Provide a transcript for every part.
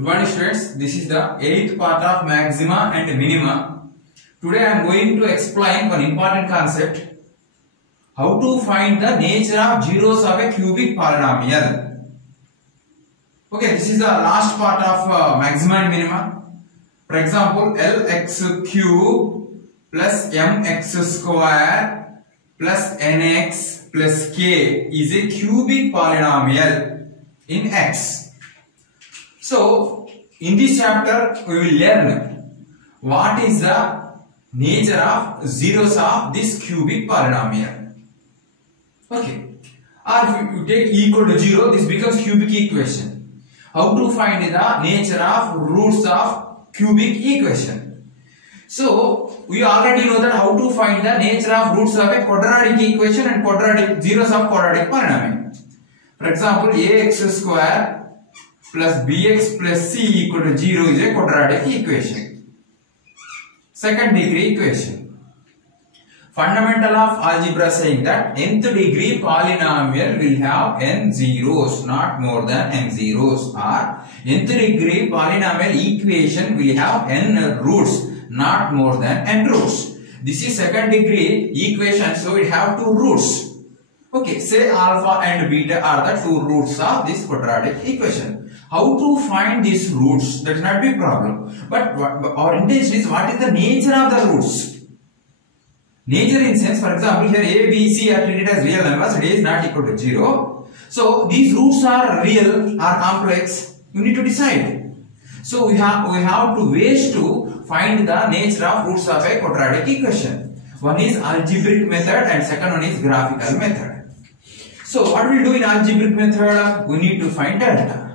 Good morning students, this is the 8th part of maxima and minima. Today I am going to explain one important concept, how to find the nature of zeros of a cubic polynomial. Okay, this is the last part of maxima and minima. For example, Lx cube plus mx square plus nx plus k is a cubic polynomial in x. So, in this chapter, we will learn what is the nature of zeros of this cubic polynomial. Okay. Or if you take equal to 0, this becomes cubic equation. How to find the nature of roots of cubic equation? So, we already know that how to find the nature of roots of a quadratic equation and quadratic zeros of quadratic polynomial. For example, ax square plus bx plus c equal to 0 is a quadratic equation. Second degree equation. Fundamental of algebra saying that nth degree polynomial will have n zeros, not more than n zeros, or nth degree polynomial equation will have n roots, not more than n roots. This is second degree equation, so it have two roots. Okay, say alpha and beta are the two roots of this quadratic equation. How to find these roots? That is not a big problem. But our intention is what is the nature of the roots? Nature in sense, for example, here a, b, c are treated as real numbers. A is not equal to 0. So these roots are real or complex. You need to decide. So we have two ways to find the nature of roots of a quadratic equation. One is algebraic method and second one is graphical method. So what we will do in algebraic method? We need to find delta.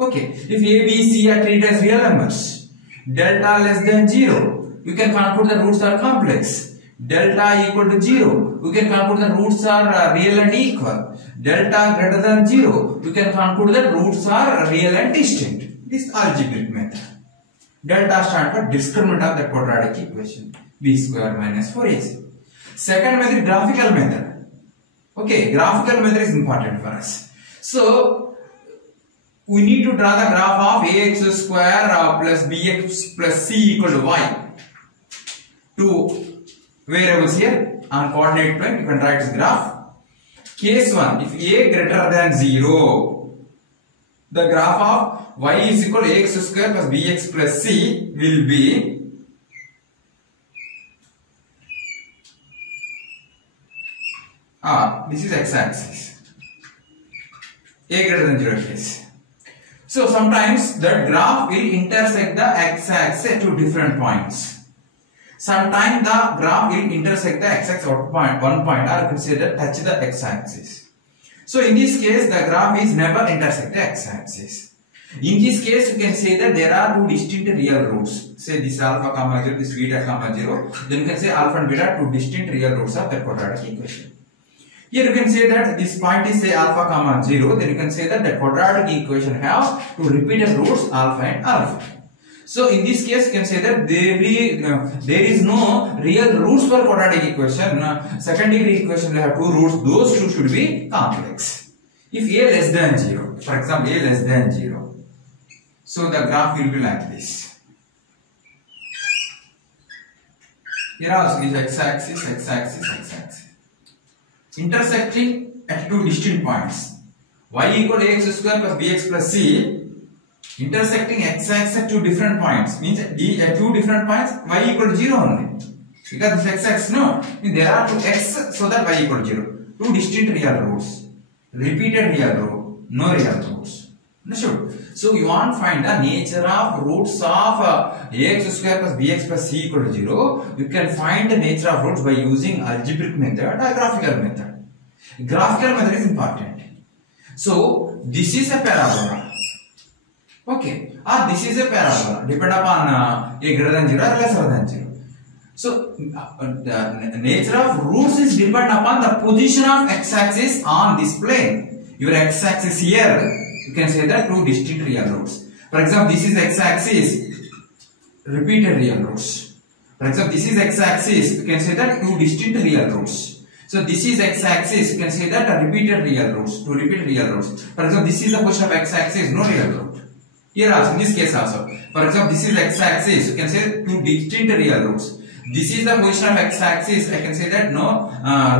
Okay, if a, b, c are treated as real numbers, delta less than 0, you can conclude the roots are complex. Delta equal to 0, you can conclude the roots are real and equal. Delta greater than 0, you can conclude that roots are real and distinct. This is algebraic method. Delta stands for discriminant of the quadratic equation, b square minus 4ac. Second method, graphical method. Okay, graphical method is important for us. So, we need to draw the graph of ax square plus bx plus c equal to y. Two variables here on coordinate plane, you can write this graph. Case 1, if a greater than 0, the graph of y is equal to ax square plus bx plus c will be this is x-axis. A greater than 0 case. So sometimes the graph will intersect the x-axis at two different points. Sometimes the graph will intersect the x-axis at one point, or consider touch the x-axis. So in this case, the graph is never intersect the x-axis. In this case, you can say that there are two distinct real roots. Say this alpha comma 0, this beta comma 0. Then you can say alpha and beta are two distinct real roots of the quadratic equation. Here you can say that this point is say alpha comma 0, then you can say that the quadratic equation has two repeated roots alpha and alpha. So in this case you can say that there is no real roots for quadratic equation. Second degree equation will have two roots, those two should be complex. If a less than 0, for example a less than 0, so the graph will be like this. Here also is x-axis, x-axis, x-axis. Intersecting at two distinct points, y equal to ax square plus bx plus c, intersecting x-axis at two different points, means at two different points y equal to 0 only, because this x-axis no, there are two x, so that y equal to 0, two distinct real roots, repeated real root, no real roots. Understood? So you want to find the nature of roots of ax square plus bx plus c equal to 0. You can find the nature of roots by using algebraic method or graphical method. Graphical method is important. So this is a parabola. Okay, or this is a parabola. Depend upon a greater than 0 or lesser than 0. So the nature of roots is depend upon the position of x-axis on this plane. Your x-axis here, you can say that two distinct real roots. For example, this is x-axis, repeated real roots. For example, this is x-axis, you can say that two distinct real roots. So this is x-axis, you can say that repeated real roots, two repeated real roots. For example, this is the position of x-axis, no real root. Here also, in this case also. For example, this is x-axis. You can say two distinct real roots. This is the position of x-axis. I can say that no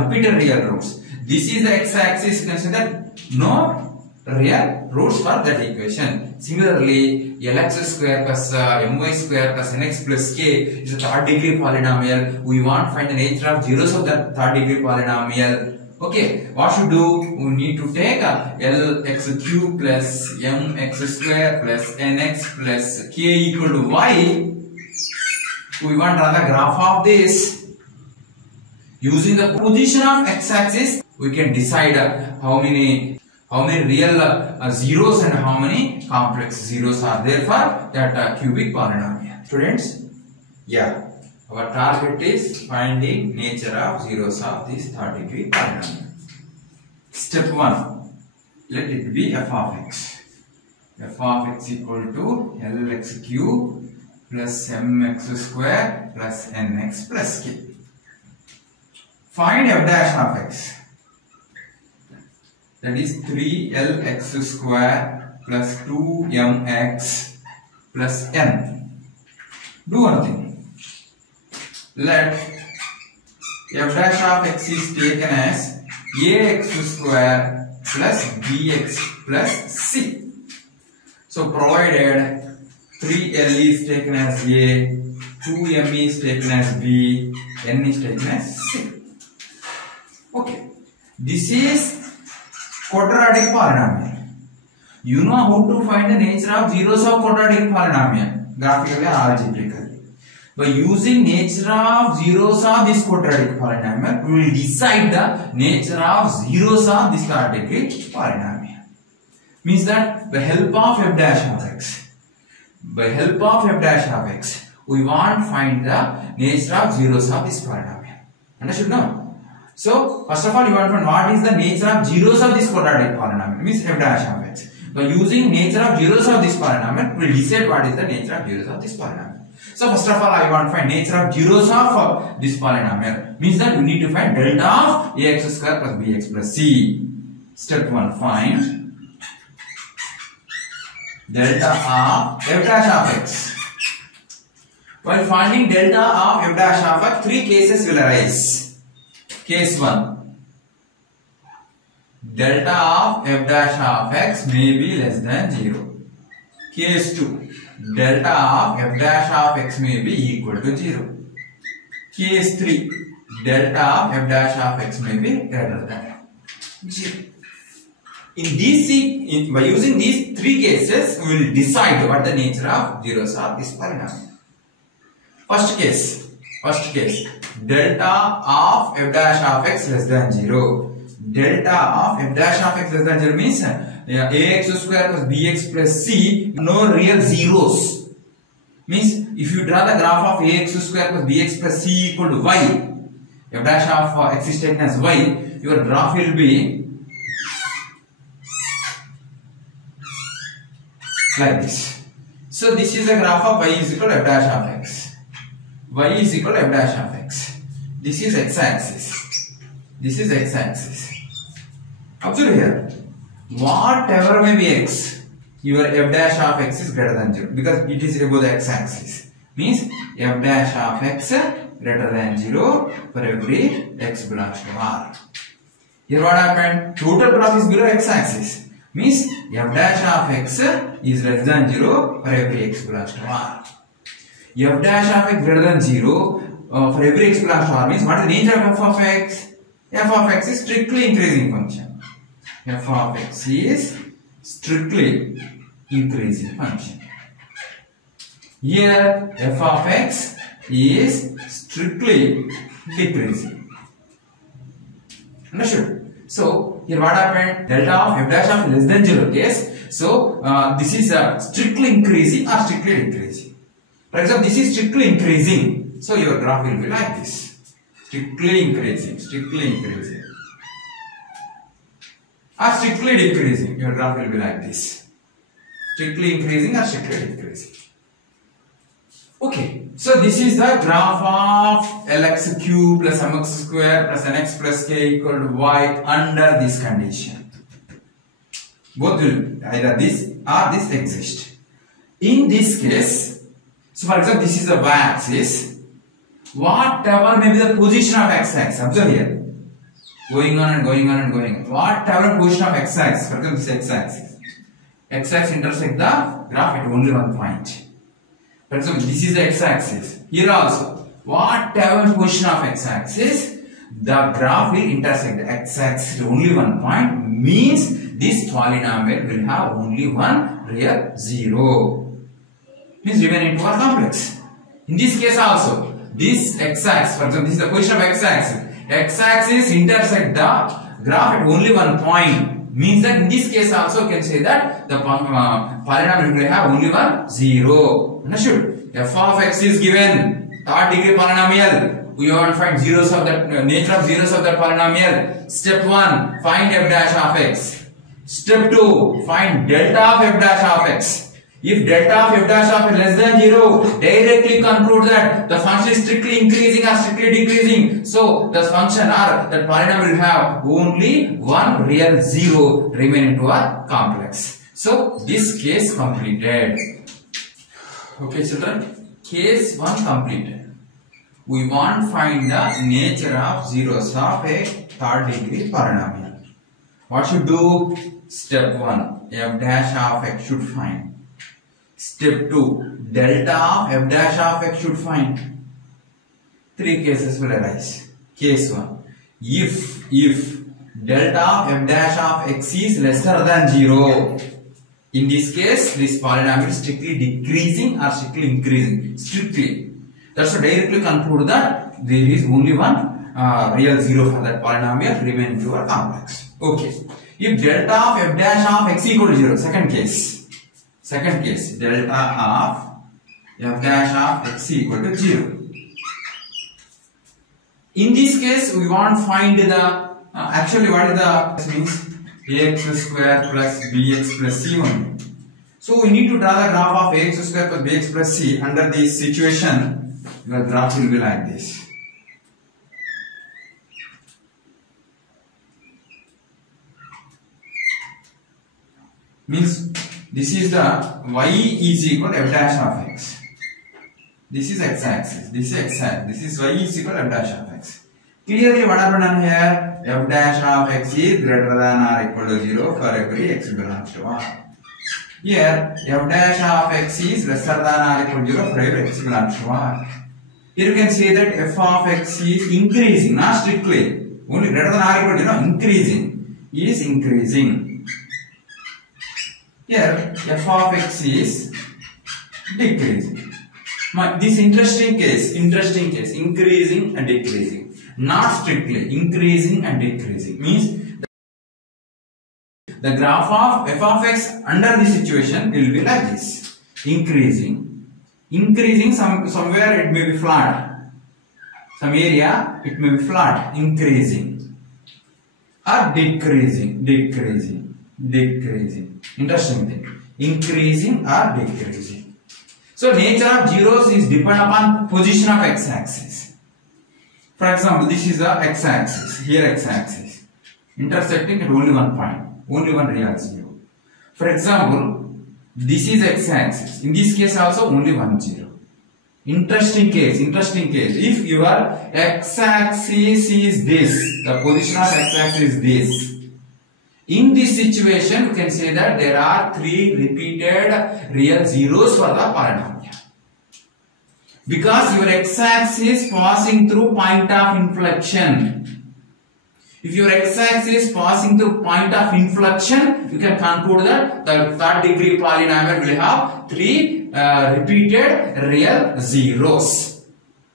repeated real roots. This is the x-axis. You can say that no real roots for that equation. Similarly, Lx square plus my square plus nx plus k is a third degree polynomial. We want to find the nature of zeros of that third degree polynomial. Okay, what should do? We need to take Lx cube plus mx square plus nx plus k equal to y. We want to draw the graph of this. Using the position of x-axis, we can decide how many real zeros and how many complex zeros are there for that cubic polynomial. Students, yeah. Our target is finding nature of zeros of this third degree polynomial. Step 1. Let it be f of x. F of x equal to Lx cube plus mx square plus nx plus k. Find f dash of x. That is 3Lx square plus 2mx plus n. Do one thing. Let f dash of x is taken as ax square plus bx plus c. So provided 3l is taken as a, 2m is taken as b, n is taken as c. Okay, this is quadratic polynomial. You know how to find the nature of zeros of quadratic polynomial graphically or algebraically. By using nature of zeros of this quadratic polynomial, we will decide the nature of zeros of this third degree polynomial. Means that by help of f dash of x, we want to find the nature of zeros of this polynomial. Understood now? So first of all, you want to find what is the nature of zeros of this quadratic polynomial. Means f dash of x. By using nature of zeros of this polynomial, we will decide what is the nature of zeros of this polynomial. So first of all, I want to find nature of zeros of this polynomial. Means that we need to find delta of ax square plus bx plus c. Step 1, find delta of f dash of x. While finding delta of f dash of x, three cases will arise. Case 1, delta of f dash of x may be less than 0. Case 2, delta of f dash of x may be equal to 0. Case 3, delta of f dash of x may be greater than 0. By using these three cases, we will decide what the nature of zeros of this polynomial. First case, delta of f dash of x less than 0. Delta of f dash of x less than 0 means ax square plus bx plus c, no real zeros. Means if you draw the graph of ax square plus bx plus c equal to y, f dash of x is taken as y, your graph will be like this. So this is the graph of y is equal to f dash of x. Y is equal to f dash of x. This is x-axis. This is x-axis. Observe here. Whatever may be x, your f dash of x is greater than 0 because it is above the x-axis. Means f dash of x greater than 0 for every x belongs to R. Here what happened? Total graph is below x-axis. Means f dash of x is less than 0 for every x belongs to R. F dash of x greater than 0 for every x belongs to R means what is the nature of f of x? F of x is strictly increasing function. F of x is strictly increasing function. Here f of x is strictly decreasing. Understood? So here what happened? Delta of f dash of less than 0 case. So this is strictly increasing or strictly decreasing. For example, this is strictly increasing. So your graph will be like this. Strictly increasing, or strictly decreasing. Your graph will be like this. Strictly increasing or strictly decreasing. Okay. So this is the graph of Lx cube plus mx square plus nx plus k equal to y under this condition. Both will either this or this exist. In this case, so for example, this is the y-axis. Whatever may be the position of x-axis, observe here, going on and going on and going on. Whatever position of x-axis, for example, this x-axis. X-axis intersect the graph at only one point. For example, this is the x-axis. Here also, whatever position of x-axis, the graph will intersect the x-axis at only one point. Means this polynomial will have only one real zero. Means remaining two are complex. In this case also, this x-axis, for example, this is the position of x-axis. X-axis intersect the graph at only one point. Means that in this case also you can say that the polynomial will have only one zero. Understood? F of x is given, third degree polynomial. We want to find zeros of that nature of zeros of that polynomial. Step 1, find f dash of x. Step 2, find delta of f dash of x. If delta of f dash of x less than 0, directly conclude that the function is strictly increasing or strictly decreasing. So the function or that polynomial will have only one real zero remaining to a complex. So this case completed. Okay children, case 1 completed. We want to find the nature of zeros of a third degree polynomial. What should do? Step 1, f dash of x should find. Step 2, delta of f dash of x should find. 3 cases will arise. Case 1, if delta of f dash of x is lesser than 0, in this case this polynomial is strictly decreasing or strictly increasing. Strictly. That's to directly conclude that there is only one real zero for that polynomial remaining to our complex. Okay. If delta of f dash of x equal to 0, second case, delta of f dash of x equal to 0. In this case, we want to find the actually what is the means ax square plus bx plus c only. So we need to draw the graph of ax square plus bx plus c. Under this situation, the graph will be like this. Means this is the y is equal to f dash of x. This is x-axis. This is x-axis. This is y is equal to f dash of x. Clearly, what happened here? F dash of x is greater than or equal to 0 for every x belongs to R. Here, f dash of x is lesser than or equal to 0 for every x belongs to R. Here you can say that f of x is increasing, not strictly. Only greater than or equal to 0, increasing. Is increasing. Here, f of x is decreasing. This interesting case, increasing and decreasing. Not strictly, increasing and decreasing. Means the graph of f of x under this situation will be like this. Increasing, somewhere it may be flat. Some area it may be flat, increasing. Or decreasing. Interesting thing. Increasing or decreasing. So nature of zeros is depend upon position of x-axis. For example, this is the x-axis. Here x-axis. Intersecting at only one point. Only one real zero. For example, this is x-axis. In this case also only one zero. Interesting case. If your x-axis is this, the position of x-axis is this. In this situation, you can say that there are 3 repeated real zeros for the polynomial. Because your x-axis passing through point of inflection. If your x-axis passing through point of inflection, you can conclude that the third degree polynomial will have 3 repeated real zeros.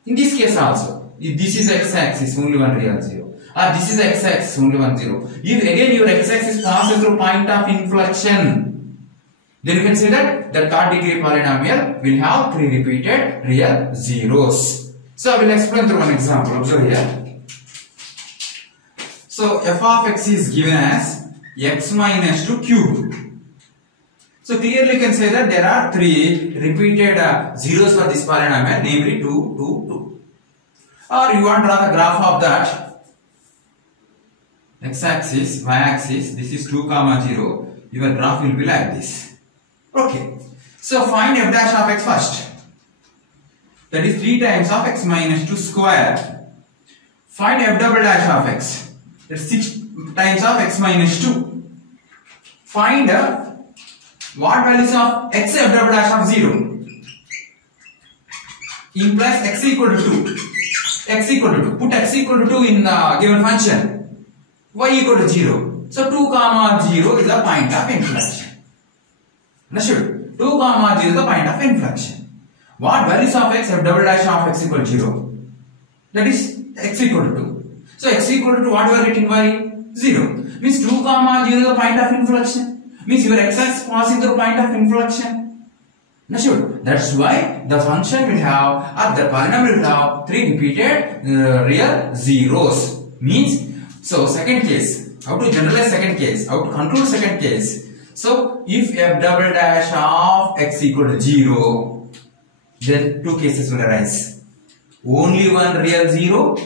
In this case also, if this is x-axis, only one real zero. This is x-axis, only one zero. If again your x-axis passes through point of inflection, then you can say that the third degree polynomial will have 3 repeated real zeros. So I will explain through one example. Observe here. So f of x is given as x minus 2 cube. So clearly you can say that there are 3 repeated zeros for this polynomial, namely 2, 2, 2. Or you want to draw the graph of that. X-axis, y-axis, this is 2, 0. Your graph will be like this. Okay. So find f dash of x first. That is 3 times of x minus 2 square. Find f double dash of x. That's 6 times of x minus 2. Find what values of x f double dash of 0 implies x equal to 2. X equal to 2. Put x equal to 2 in the given function. Y equal to 0. So 2 comma 0 is the point of inflection. Understood? 2 comma 0 is the point of inflection. What values of x f double dash of x equal to 0? That is x equal to 2. So x equal to 2, what we are getting by 0. Means 2 comma 0 is the point of inflection. Means your x axis passing through point of inflection. Understood? That's why the function will have, or the polynomial will have 3 repeated real zeros. Means, so second case, how to generalize second case, how to conclude second case. So if f double dash of x equal to 0, then 2 cases will arise. Only one real 0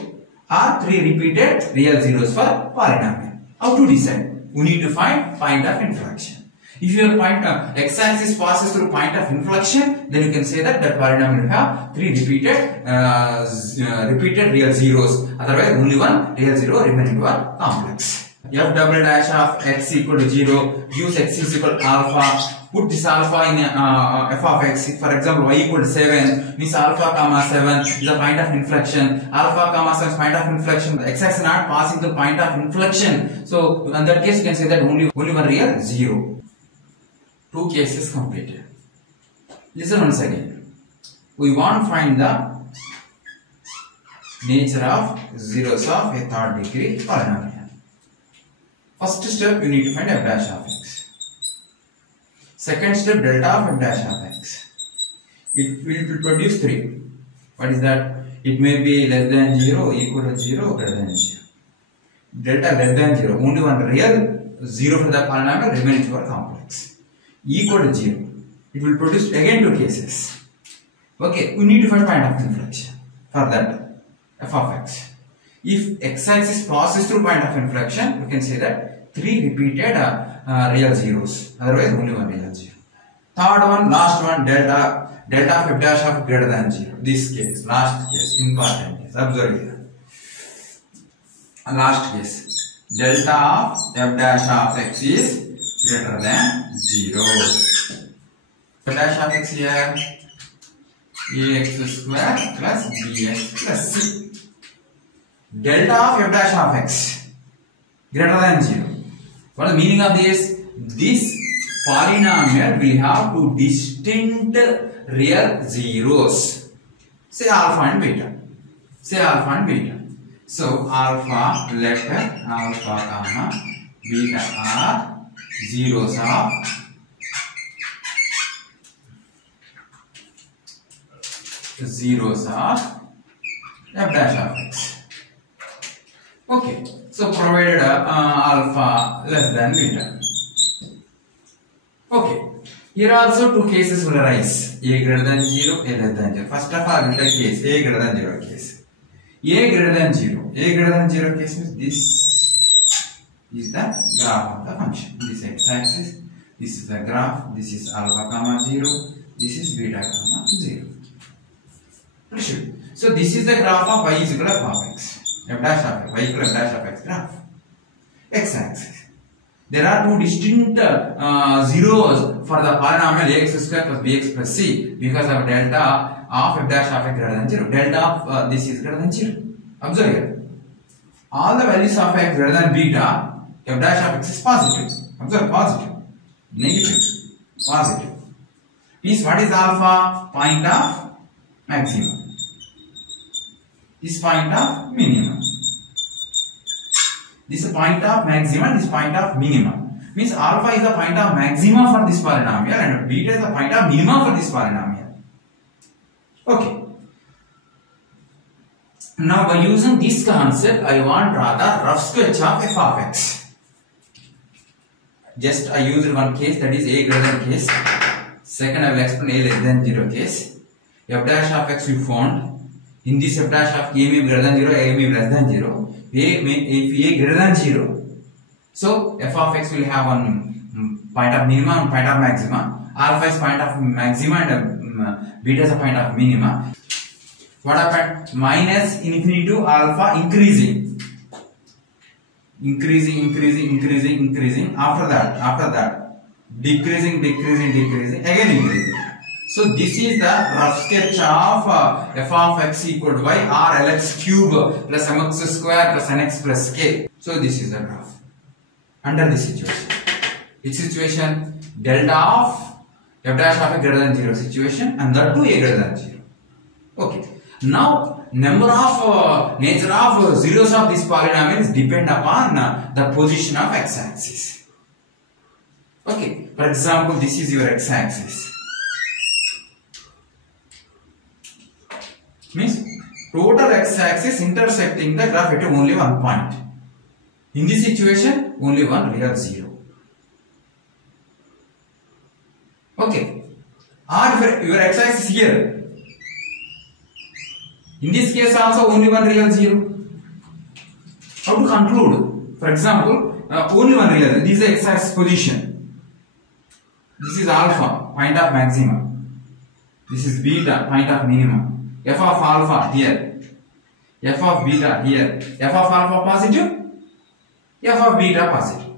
or 3 repeated real zeros for polynomial. How to decide? We need to find point of inflection. If your point x-axis passes through point of inflection, then you can say that polynomial will have 3 repeated real zeros. Otherwise, only one real zero remaining to our complex. F double dash of x equal to 0. Use x is equal to alpha. Put this alpha in f of x. For example, y equal to 7 means alpha comma 7 is the point of inflection. Alpha comma 7 is point of inflection. The x-axis not passing the point of inflection. So in that case, you can say that only one real 0. 2 cases completed. Listen once again. We want to find the nature of zeros of a third degree polynomial. First step, you need to find f dash of x. Second step, delta of f dash of x. It will produce 3. What is that? It may be less than 0, equal to 0, greater than 0. Delta less than 0. Only one real 0 for the polynomial remaining for complex. Equal to 0. It will produce again 2 cases. Okay, we need to find point of inflection for that f of x. If x-axis passes through point of inflection, we can say that 3 repeated real zeros. Otherwise, only one real 0. Third one, last one, delta of f dash of greater than 0. This case, last case, important case. Observe here. Last case, delta of f dash of x is greater than 0. F dash of x here, ax square plus bx plus c. Delta of f dash of x greater than 0. What is the meaning of this? This polynomial will have 2 distinct real zeros. Say alpha and beta. Say alpha and beta. So alpha, let alpha comma beta are zeros of f dash of x. Okay, so provided alpha less than beta. Okay, here also 2 cases will arise, a greater than 0, a less than 0. First of all, with the case a greater than 0 case. A greater than 0. A greater than 0 case means this is the graph of the function. This x-axis, this is the graph, this is alpha comma 0, this is beta comma 0. Understood? So this is the graph of y is equal to f of x. F dash of x, y equal to f dash of x graph. X-axis. There are 2 distinct zeros for the polynomial ax square plus bx plus c because of delta of f dash of x greater than 0. Delta of this is greater than 0. Observe here. All the values of x greater than beta, f dash of x is positive. Observe, positive. Negative. Positive. Means what is alpha? Point of maximum. This point of minimum. This is point of maximum, this point of minimum. Means alpha is the point of maximum for this polynomial and beta is the point of minimum for this polynomial. Okay. Now by using this concept, I want to draw the rough sketch of f of x. Just I used one case, that is a greater than case. Second I will explain a less than 0 case. F dash of x we found. In this f dash of a may be greater than 0, a may be less than 0. If a greater than 0, so f of x will have one point of minimum and point of maximum, alpha is point of maxima and beta is a point of minima. What happened? Minus infinity to alpha increasing. After that, decreasing, again increasing. So this is the rough sketch of f of x equal to y or lx cube plus mx square plus nx plus k. So this is the graph under this situation. Which situation? Delta of f dash of a greater than 0 situation, and that too a greater than 0. Okay. Now nature of zeros of this polynomials depend upon the position of x-axis. Okay. For example, this is your x-axis. Means total x-axis intersecting the graph at only one point. In this situation, only one real 0. Okay. Or your x-axis here. In this case also only one real 0. How to conclude? For example, only one real. This is the x-axis position. This is alpha, point of maxima. This is beta, point of minimum. F of alpha here, f of beta here, f of alpha positive, f of beta positive.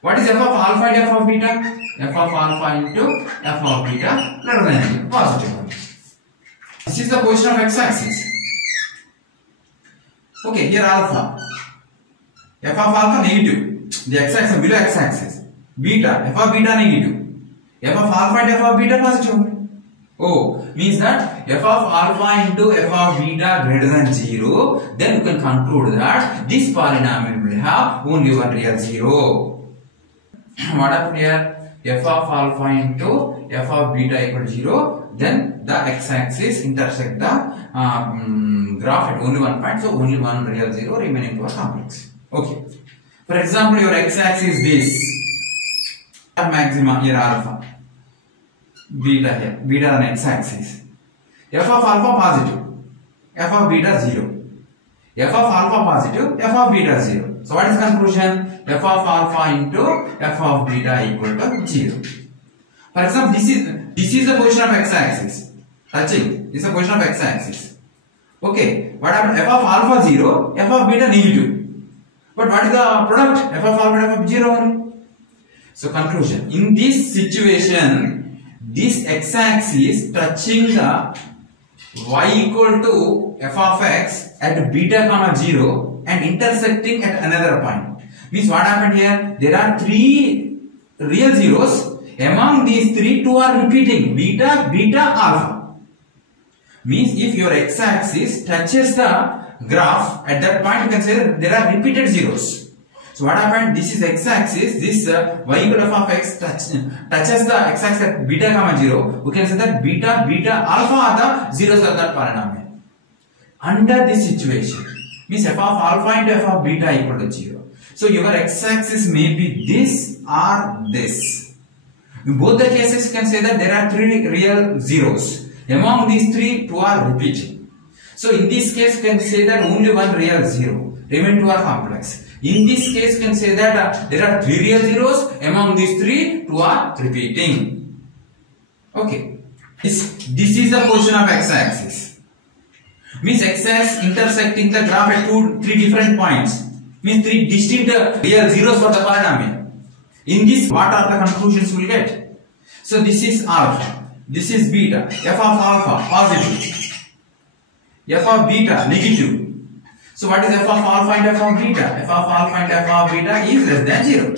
What is f of alpha and f of beta? F of alpha into f of beta greater than positive. This is the position of x-axis. Okay, here alpha, f of alpha negative, the x-axis below x-axis. Beta, f of beta negative, f of alpha and f of beta positive. Oh, means that f of alpha into f of beta greater than 0, then you can conclude that this polynomial will have only one real 0. What happened here? F of alpha into f of beta equal to 0, then the x-axis intersect the graph at only one point, so only one real 0 remaining to a complex. Okay. For example, your x-axis is this. Maxima here alpha. Beta here, beta on x-axis. F of alpha positive, f of beta 0. F of alpha positive, f of beta 0. So what is conclusion? F of alpha into f of beta equal to 0. For example, this is the position of x-axis. Touching. This is the position of x-axis. Okay. What happened? F of alpha 0, f of beta negative. But what is the product? F of alpha and f of 0 only. So conclusion. In this situation, this x-axis touching the y equal to f of x at beta comma 0 and intersecting at another point. Means what happened here? There are three real zeros. Among these three, two are repeating. Beta, beta, alpha. Means if your x-axis touches the graph, at that point you can say that there are repeated zeros. So what happened? This is x-axis. This y equal to f of x touches the x-axis at beta comma 0. We can say that beta, beta, alpha are the zeros of that polynomial. Under this situation, means f of alpha into f of beta equal to 0. So your x-axis may be this or this. In both the cases, you can say that there are three real zeros. Among these three, two are repeating. So in this case, you can say that only one real 0. Remaining two are complex. In this case, you can say that there are three real zeros. Among these three, two are repeating. Okay. This is the position of x-axis. Means x-axis intersecting the graph at three different points. Means three distinct real zeros for the polynomial. In this, what are the conclusions we will get? So this is alpha. This is beta. F of alpha positive. F of beta negative. So what is f of alpha and f of beta? F of alpha and f of beta is less than 0.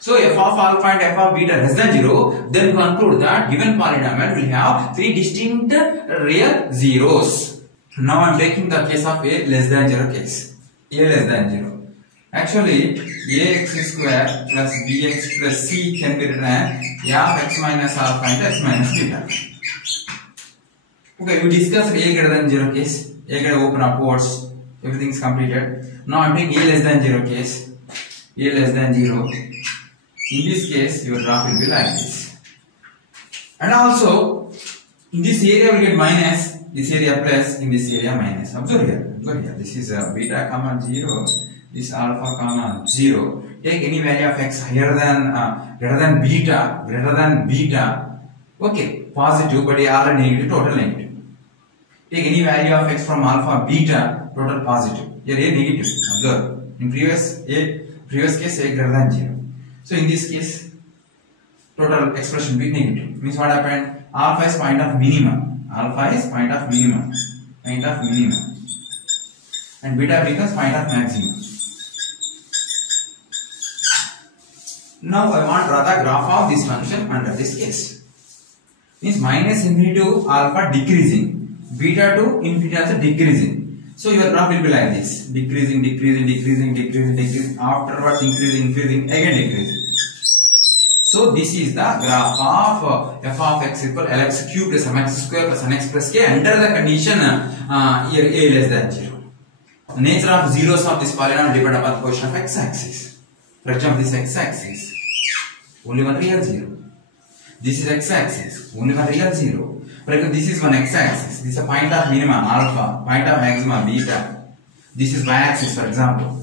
So f of alpha and f of beta less than 0, then conclude that given polynomial will have three distinct real zeros. Now I am taking the case of a less than 0 case. A less than 0. Actually, ax square plus bx plus c can be written as f x minus alpha and x minus beta. Okay, we discussed a greater than 0 case. A greater open upwards. Everything is completed. Now I am taking a less than 0 case. A less than 0. In this case, your graph will be like this. And also, in this area we get minus, this area plus, in this area minus. Observe here. This is beta comma 0. this alpha comma 0. Take any value of x higher than greater than beta. Okay, positive, but already negative, total negative. Take any value of x from alpha beta, total positive. Here a negative. Observe. In previous case a greater than 0. So in this case, total expression be negative. Means what happened? Alpha is point of minimum. Alpha is point of minimum. And beta becomes point of maximum. Now I want to draw the graph of this function under this case. Means minus infinity to alpha decreasing, beta to infinity also decreasing. So your graph will be like this: decreasing, afterwards increasing, again decreasing. So this is the graph of f of x equal lx cube plus mx square plus nx plus k under the condition here a less than 0. The nature of zeros of this polynomial depend upon the position of x-axis. For example, this x-axis, only one real 0. This is x-axis, only one real 0. For example, this is one x-axis. This is a point of minima alpha, point of maxima beta. This is y-axis, for example.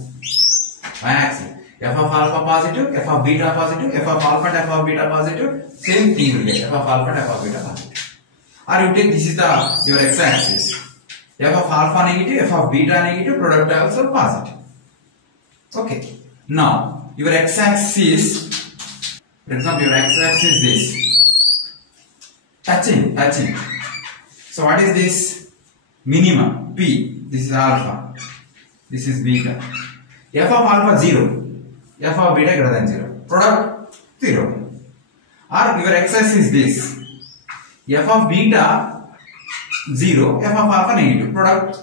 Y-axis. F of alpha positive, f of beta positive, f of alpha and f of beta positive. Same thing will get f of alpha and f of beta positive. Or you take this is your x-axis. F of alpha negative, f of beta negative, product also positive. Okay. Now your x-axis, for example, your x-axis is this. Touching. So what is this? Minimum P. This is alpha. This is beta. F of alpha 0. F of beta greater than 0. Product 0. Or your x-axis is this. F of beta 0. F of alpha negative. Product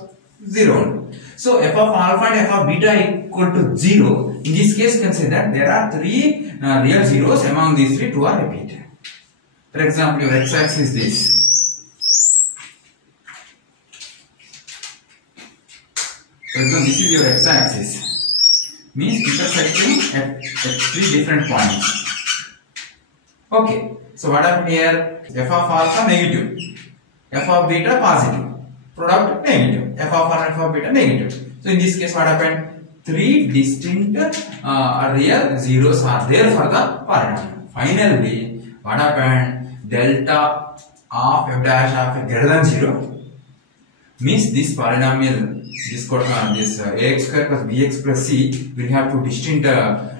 0. So f of alpha and f of beta equal to 0. In this case, you can say that there are 3 real zeros. Among these 3, 2 are repeated. For example, your x-axis is this. For example, this is your x-axis. Means intersecting at 3 different points. Okay. So what happened here? F of alpha negative. F of beta positive. Product negative. F of alpha and f of beta negative. So in this case, what happened? 3 distinct real zeros are there for the polynomial. Finally, what happened? Delta of f dash of greater than 0 means this polynomial, this ax square plus bx plus c will have 2 distinct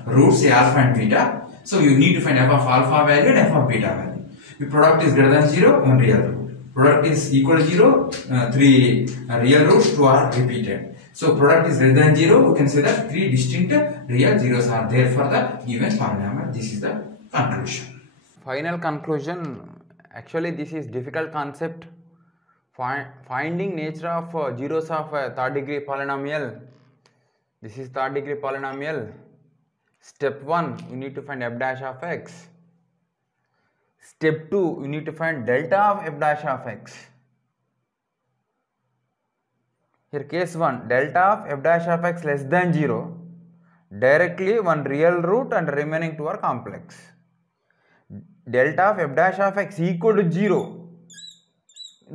roots, a alpha and beta. So you need to find f of alpha value and f of beta value. If product is greater than 0, 1 real root. Product is equal to 0, 3 real roots, 2 are repeated. So product is greater than 0, we can say that 3 distinct real zeros are there for the given polynomial. This is the conclusion. Final conclusion. Actually, this is difficult concept. Finding nature of zeros of a third degree polynomial. This is third degree polynomial. Step 1, you need to find f dash of x. Step 2, you need to find delta of f dash of x. Here case 1, delta of f dash of x less than 0. Directly one real root and remaining 2 are complex. Delta of f dash of x equal to 0.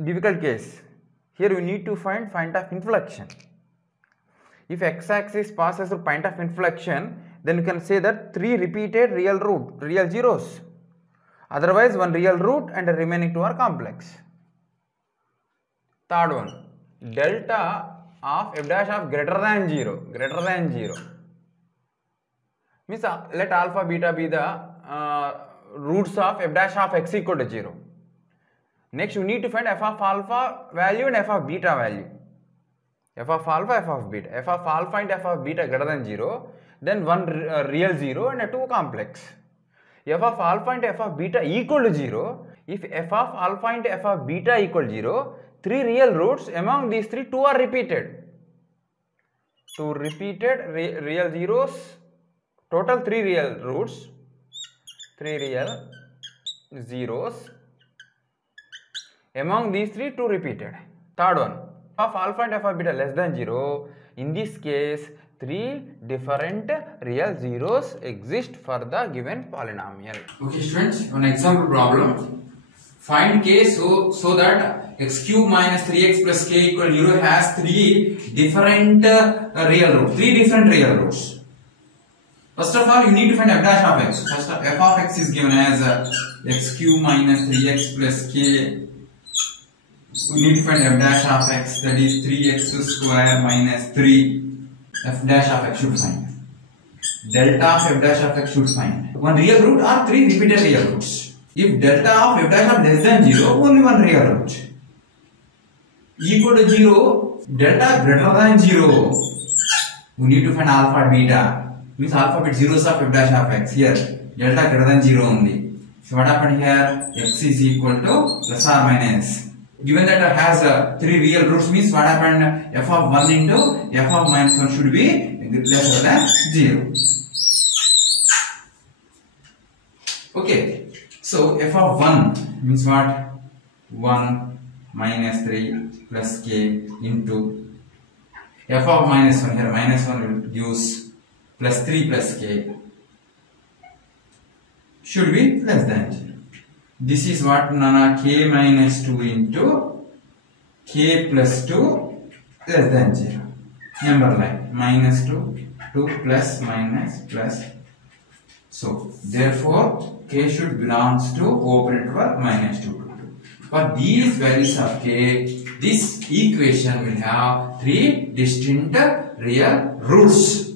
Difficult case. Here we need to find point of inflection. If x-axis passes through point of inflection, then you can say that 3 repeated real zeros. Otherwise, one real root and the remaining 2 are complex. Third one, delta of f dash of greater than 0. Means let alpha beta be the roots of f dash of x equal to 0. Next, you need to find f of alpha value and f of beta value. F of alpha, f of beta. F of alpha and f of beta greater than 0, then one real 0 and 2 complex. F of alpha and f of beta equal to 0. If f of alpha and f of beta equal to 0, 3 real roots, among these 3, 2 are repeated. 2 repeated real zeros, total 3 real roots, 3 real zeros. Among these 3, 2 repeated. Third one, f of alpha and f of beta less than 0. In this case, 3 different real zeros exist for the given polynomial. Okay students, one example problem. Find k so that x cube minus 3x plus k equal 0 has three different real roots. First of all, you need to find f dash of x. First, f of x is given as x cube minus 3x plus k. We need to find f dash of x, that is 3x square minus 3. F dash of x should find. Delta of f dash of x should find one real root or three repeated real roots. If delta of f dash of less than 0, only one real root. Equal to 0, delta greater than 0. We need to find alpha beta. Means alpha bit zeros of f dash of x. Here, delta greater than 0 only. So what happened here? X is equal to plus or minus. Given that it has three real roots, means what happened? F of 1 into f of minus 1 should be lesser than 0. Okay. So f of 1 means what? 1 minus 3 plus k into f of minus 1. Here minus 1 will use plus 3 plus k should be less than 0. This is what Nana k minus 2 into k plus 2 less than 0. Number line minus 2, 2 plus minus plus. So therefore k should belongs to open interval minus 2 to 2. For these values of k, this equation will have three distinct real roots.